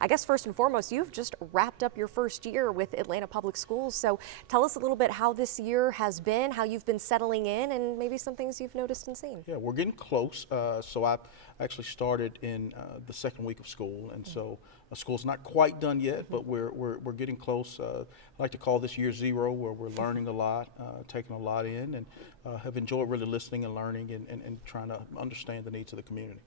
I guess first and foremost, you've just wrapped up your first year with Atlanta Public Schools. So tell us a little bit how this year has been, how you've been settling in, and maybe some things you've noticed and seen. Yeah, we're getting close. So I actually started in the second week of school, and so school's not quite done yet, but we're getting close. I like to call this year zero, where we're learning a lot, taking a lot in, and have enjoyed really listening and learning and trying to understand the needs of the community.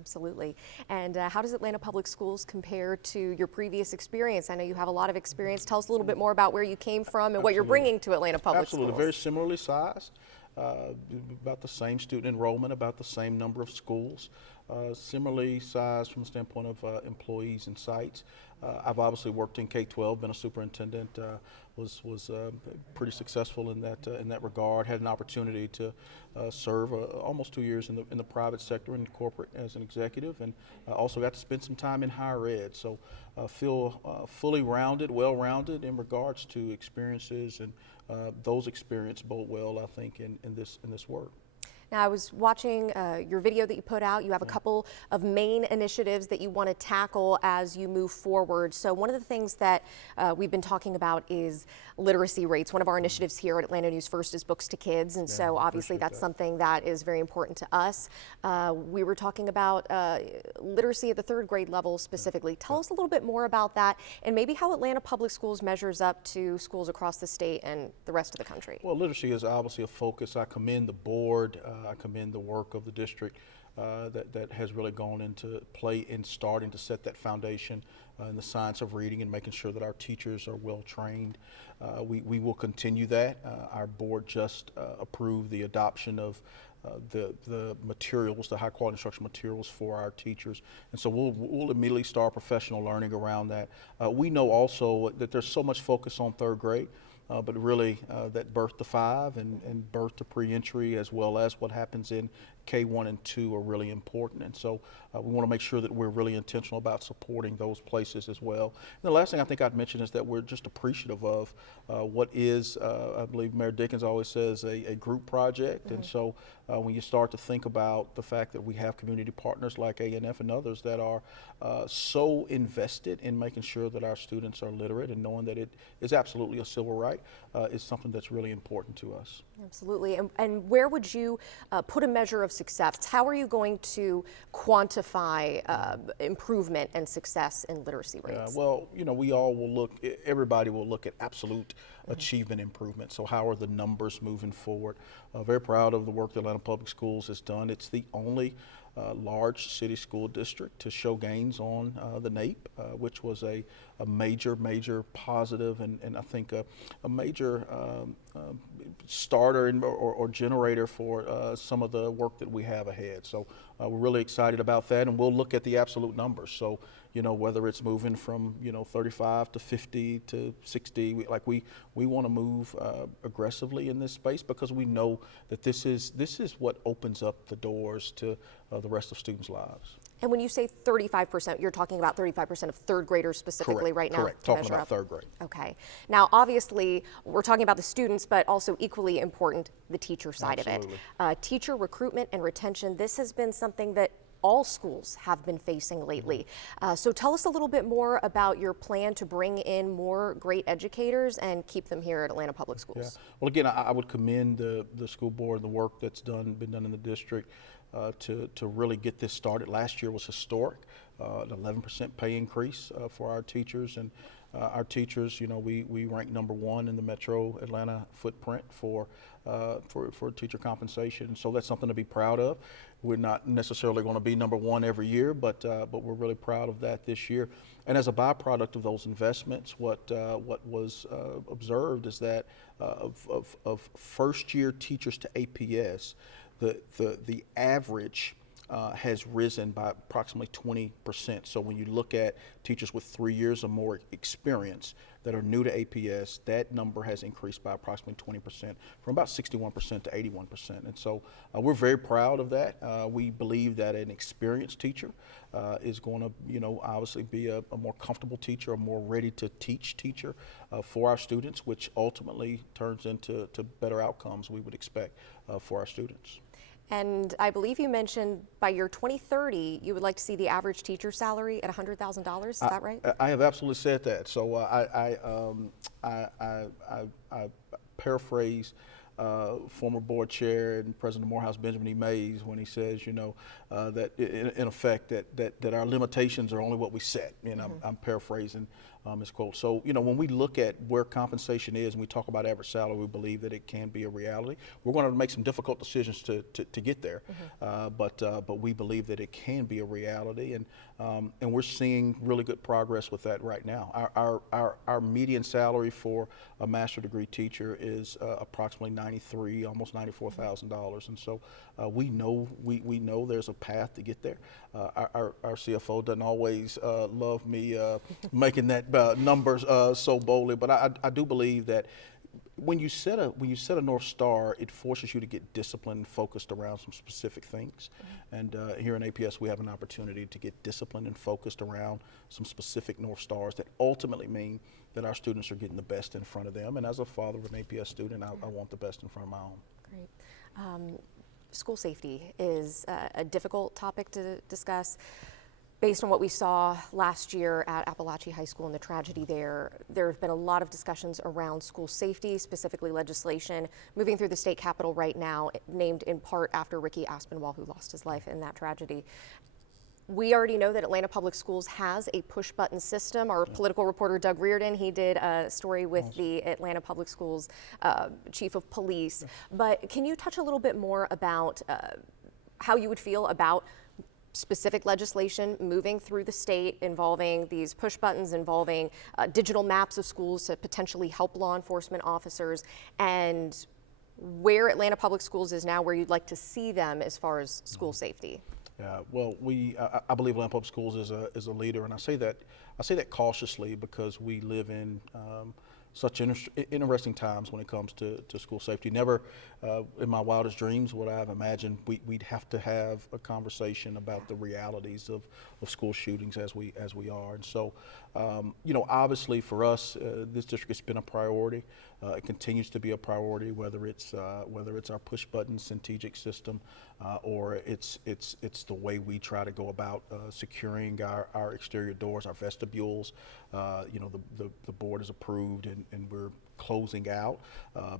Absolutely. And how does Atlanta Public Schools compare to your previous experience? I know you have a lot of experience. Tell us a little bit more about where you came from and what you're bringing to Atlanta Public Schools. Absolutely. Very similarly sized. About the same student enrollment, about the same number of schools, similarly sized from the standpoint of employees and sites. I've obviously worked in K-12, been a superintendent, was pretty successful in that regard. Had an opportunity to serve almost 2 years in the private sector and corporate as an executive, and also got to spend some time in higher ed. So feel fully rounded, well-rounded in regards to experiences, and those experiences bode well, I think, in this work. Now, I was watching your video that you put out. You have a couple of main initiatives that you want to tackle as you move forward. So one of the things that we've been talking about is literacy rates. One of our initiatives here at Atlanta News First is Books to Kids, and so obviously that's something that is very important to us. We were talking about literacy at the third grade level specifically. Tell us a little bit more about that, and maybe how Atlanta Public Schools measures up to schools across the state and the rest of the country. Well, literacy is obviously a focus. I commend the board. I commend the work of the district that has really gone into play in starting to set that foundation in the science of reading and making sure that our teachers are well trained. We will continue that. Our board just approved the adoption of the materials, the high quality instructional materials for our teachers, and so we'll immediately start professional learning around that. We know also that there's so much focus on third grade. But really that birth to 5 and birth to pre-entry, as well as what happens in K1 and 2, are really important. And so we want to make sure that we're really intentional about supporting those places as well. And the last thing I think I'd mention is that we're just appreciative of what is, I believe Mayor Dickens always says, a group project. And so when you start to think about the fact that we have community partners like A&F and others that are so invested in making sure that our students are literate and knowing that it is absolutely a civil right, is something that's really important to us. Absolutely. And where would you put a measure of success? How are you going to quantify improvement and success in literacy rates? Well, you know, we all will look, everybody will look at absolute achievement improvement. So how are the numbers moving forward? Very proud of the work that Atlanta Public Schools has done. It's the only large city school district to show gains on the NAEP, which was a major positive, and I think a major starter or generator for some of the work that we have ahead. So we're really excited about that, and we'll look at the absolute numbers. So, you know, whether it's moving from, you know, 35 to 50 to 60, we want to move aggressively in this space, because we know that this is what opens up the doors to the rest of students' lives. And when you say 35%, you're talking about 35% of third graders specifically right now? Correct. Talking about third grade. Okay. Now, obviously, we're talking about the students, but also equally important, the teacher side of it. Teacher recruitment and retention, this has been something that all schools have been facing lately. So tell us a little bit more about your plan to bring in more great educators and keep them here at Atlanta Public Schools. Yeah. Well, again, I would commend the school board, the work that's been done in the district to really get this started. Last year was historic, an 11% pay increase for our teachers, and our teachers, you know, we rank #1 in the Metro Atlanta footprint for teacher compensation. So that's something to be proud of. We're not necessarily going to be #1 every year, but we're really proud of that this year. And as a byproduct of those investments, what was observed is that of first-year teachers to APS, the average has risen by approximately 20%. So when you look at teachers with 3 years or more experience that are new to APS, that number has increased by approximately 20%, from about 61% to 81%. And so we're very proud of that. We believe that an experienced teacher is going to, you know, obviously be a more comfortable teacher, a more ready to teach teacher for our students, which ultimately turns into better outcomes we would expect for our students. And I believe you mentioned by year 2030, you would like to see the average teacher salary at $100,000. Is that right? I have absolutely said that. So I paraphrase former board chair and President of Morehouse Benjamin E. Mays when he says, you know, that in effect that our limitations are only what we set. And I'm paraphrasing his quote. So, you know, when we look at where compensation is and we talk about average salary, we believe that it can be a reality. We're going to make some difficult decisions to get there, but we believe that it can be a reality, and we're seeing really good progress with that right now. Our median salary for a master's degree teacher is approximately almost $94,000, and so we know there's a path to get there. Our CFO doesn't always love me making that numbers so boldly, but I do believe that when you set a North Star, it forces you to get disciplined, focused around some specific things. And here in APS, we have an opportunity to get disciplined and focused around some specific North Stars that ultimately mean that our students are getting the best in front of them. And as a father of an APS student, I want the best in front of my own. Great. School safety is a difficult topic to discuss. Based on what we saw last year at Appalachia High School and the tragedy there have been a lot of discussions around school safety, specifically legislation moving through the state capitol right now, named in part after Ricky Aspinwall, who lost his life in that tragedy. We already know that Atlanta Public Schools has a push-button system. Our political reporter, Doug Reardon, he did a story with the Atlanta Public Schools chief of police. But can you touch a little bit more about how you would feel about specific legislation moving through the state involving these push buttons, involving digital maps of schools to potentially help law enforcement officers, and where Atlanta Public Schools is now, where you'd like to see them as far as school safety? Yeah, well, I believe Atlanta Public Schools is a leader, and I say that cautiously because we live in such interesting times when it comes to school safety. Never in my wildest dreams would I have imagined we'd have to have a conversation about the realities of school shootings as we are. And so, you know, obviously for us, this district has been a priority. It continues to be a priority, whether it's our push button strategic system or it's the way we try to go about securing our exterior doors, our vestibules. You know, the board is approved, and we're closing out,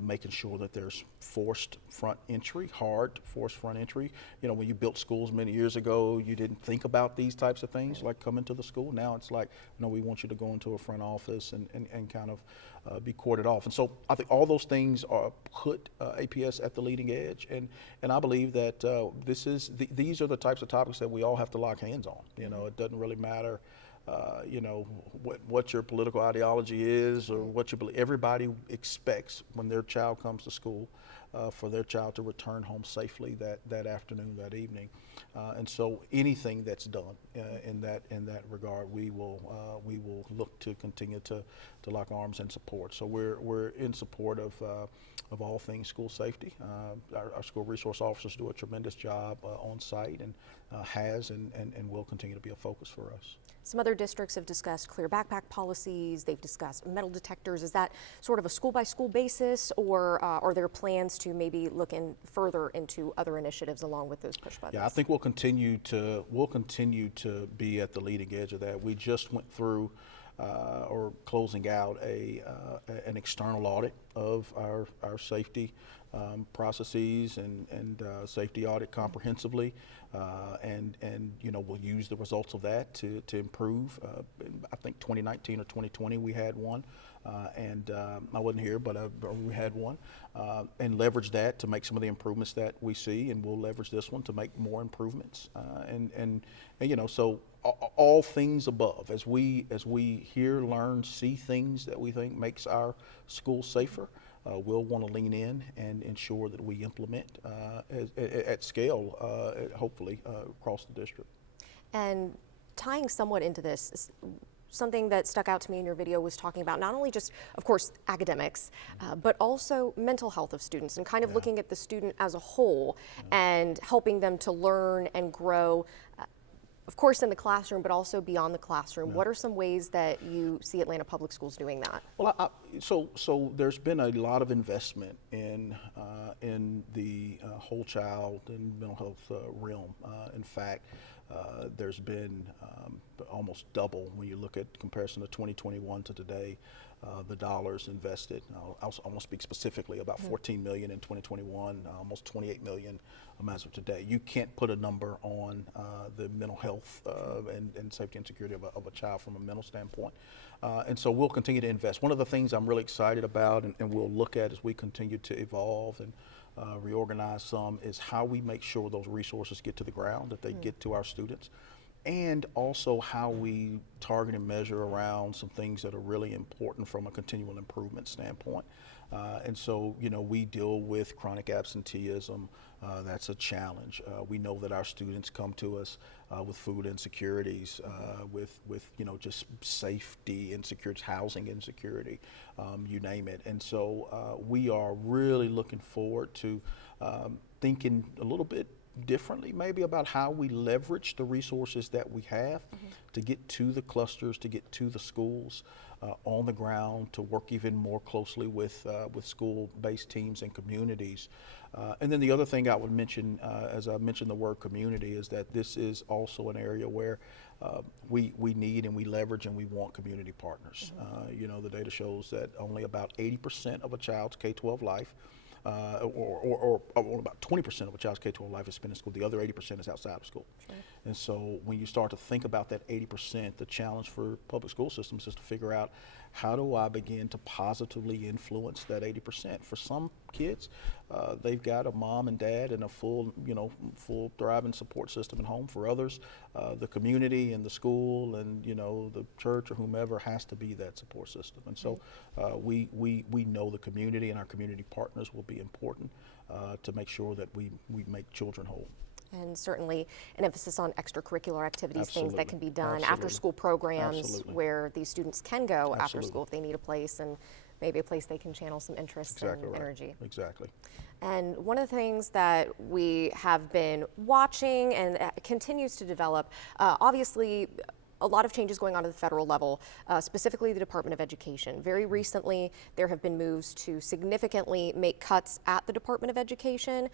making sure that there's forced front entry, hard forced front entry. You know, when you built schools many years ago, you didn't think about these types of things like coming to the school. Now it's like, no, we want you to go into a front office and kind of be corded off. And so I think all those things are put APS at the leading edge, and I believe that these are the types of topics that we all have to lock hands on. You know, it doesn't really matter you know, what your political ideology is or what you believe. Everybody expects when their child comes to school for their child to return home safely that afternoon, that evening. And so anything that's done in that regard, we will look to continue to lock arms and support. So we're in support of all things school safety. Our school resource officers do a tremendous job on site, and has and will continue to be a focus for us. Some other districts have discussed clear backpack policies. They've discussed metal detectors. Is that sort of a school-by-school basis, or are there plans to maybe look further into other initiatives along with those push buttons? Yeah, I think we'll continue to be at the leading edge of that. We just went through or closing out an external audit of our safety processes and safety audit comprehensively, and you know, we'll use the results of that to improve. I think 2019 or 2020 we had one, and I wasn't here, but we had one, and leverage that to make some of the improvements that we see, and we'll leverage this one to make more improvements, and you know, so all things above, as we hear, learn, see things that we think makes our school safer, we'll want to lean in and ensure that we implement at scale, hopefully across the district. And tying somewhat into this, something that stuck out to me in your video was talking about not only just, of course, academics, but also mental health of students, and kind of looking at the student as a whole and helping them to learn and grow. of course in the classroom, but also beyond the classroom. What are some ways that you see Atlanta Public Schools doing that? Well, so there's been a lot of investment in the whole child and mental health realm. In fact, there's been almost double when you look at comparison of 2021 to today. The dollars invested. I want to speak specifically about 14 million in 2021, almost 28 million as of today. You can't put a number on the mental health and safety and security of a child from a mental standpoint. And so we'll continue to invest. One of the things I'm really excited about and we'll look at as we continue to evolve and reorganize some is how we make sure those resources get to the ground, that they get to our students. And also how we target and measure around some things that are really important from a continual improvement standpoint. And so, you know, we deal with chronic absenteeism. That's a challenge. We know that our students come to us with food insecurities, with you know, just safety insecurities, housing insecurity, you name it. And so we are really looking forward to thinking a little bit differently maybe about how we leverage the resources that we have to get to the clusters, to get to the schools on the ground, to work even more closely with school-based teams and communities. And then the other thing I would mention, as I mentioned the word community, is that this is also an area where we need and we leverage and we want community partners. You know, the data shows that only about 80% of a child's K-12 life or about 20% of a child's K-12 life is spent in school. The other 80% is outside of school. Sure. And so when you start to think about that 80%, the challenge for public school systems is to figure out, how do I begin to positively influence that 80%? For some kids, they've got a mom and dad and a full thriving support system at home. For others, the community and the school and, you know, the church or whomever has to be that support system. And so we know the community and our community partners will be important to make sure that we make children whole. And certainly an emphasis on extracurricular activities, Absolutely. things that can be done, Absolutely. after school programs Absolutely. where these students can go Absolutely. after school if they need a place, and maybe a place they can channel some interest Exactly and right. energy. Exactly. And one of the things that we have been watching and continues to develop, obviously a lot of changes going on at the federal level, specifically the Department of Education. Very recently, there have been moves to significantly make cuts at the Department of Education.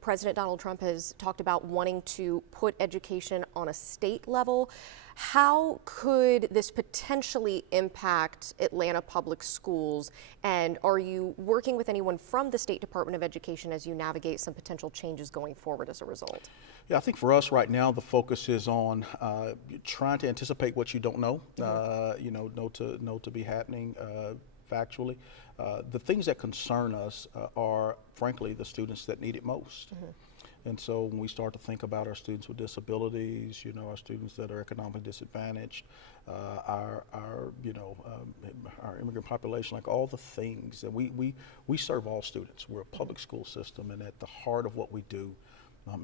President Donald Trump has talked about wanting to put education on a state level. How could this potentially impact Atlanta Public Schools? And are you working with anyone from the State Department of Education as you navigate some potential changes going forward as a result? Yeah, I think for us right now, the focus is on trying to anticipate what you don't know, you know to be happening factually. The things that concern us are, frankly, the students that need it most. And so when we start to think about our students with disabilities, you know, our students that are economically disadvantaged, our immigrant population, like all the things that we serve all students. We're a public school system, and at the heart of what we do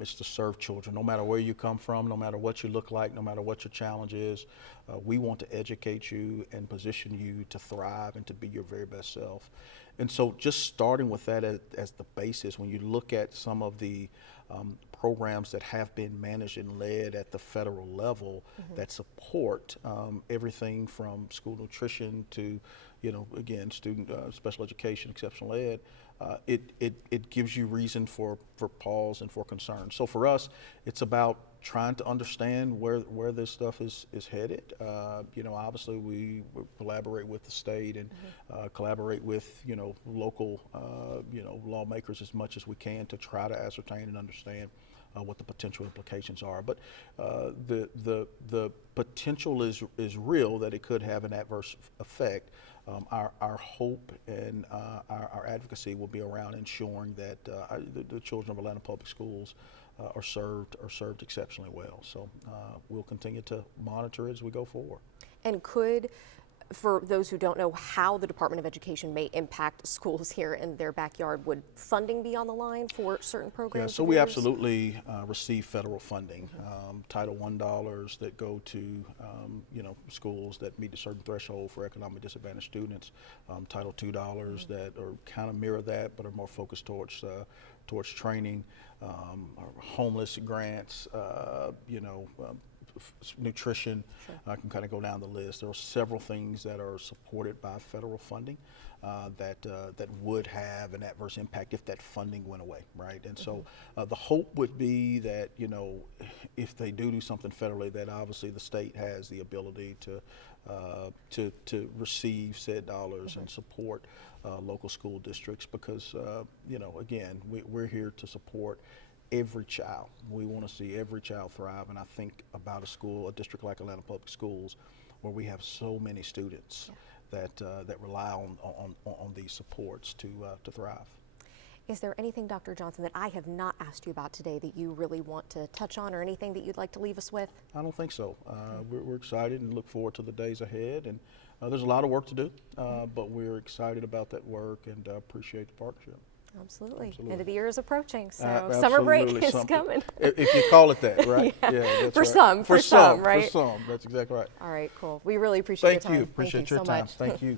is to serve children, no matter where you come from, no matter what you look like, no matter what your challenge is. We want to educate you and position you to thrive and to be your very best self. And so just starting with that as the basis, when you look at some of the programs that have been managed and led at the federal level that support everything from school nutrition to, you know, again, student special education, exceptional ed, it gives you reason for pause and for concern. So for us, it's about trying to understand where this stuff is headed. You know, obviously we collaborate with the state and collaborate with, you know, local, you know, lawmakers as much as we can to try to ascertain and understand what the potential implications are. But the potential is real that it could have an adverse effect. Our hope and our advocacy will be around ensuring that the children of Atlanta Public Schools are served exceptionally well. So we'll continue to monitor it as we go forward. And could For those who don't know how the Department of Education may impact schools here in their backyard, would funding be on the line for certain programs? Yeah, so we absolutely receive federal funding, Title I dollars that go to you know, schools that meet a certain threshold for economic disadvantaged students, Title II dollars that are kind of mirror that but are more focused towards training, homeless grants, you know, nutrition. Sure. I can kind of go down the list. There are several things that are supported by federal funding that would have an adverse impact if that funding went away, right? And so the hope would be that, you know, if they do something federally, that obviously the state has the ability to receive said dollars and support local school districts, because you know, again, we're here to support every child. We want to see every child thrive, and I think about a district like Atlanta Public Schools, where we have so many students that rely on these supports to thrive. Is there anything, Dr. Johnson, that I have not asked you about today that you really want to touch on, or anything that you'd like to leave us with? I don't think so. We're excited and look forward to the days ahead, and there's a lot of work to do, but we're excited about that work and appreciate the partnership. Absolutely. End of the year is approaching, so summer summer break is coming. If you call it that, right? Yeah, that's for right. some, right? For some, that's exactly right. All right, cool. We really appreciate your time. Appreciate your so time. much. Thank you.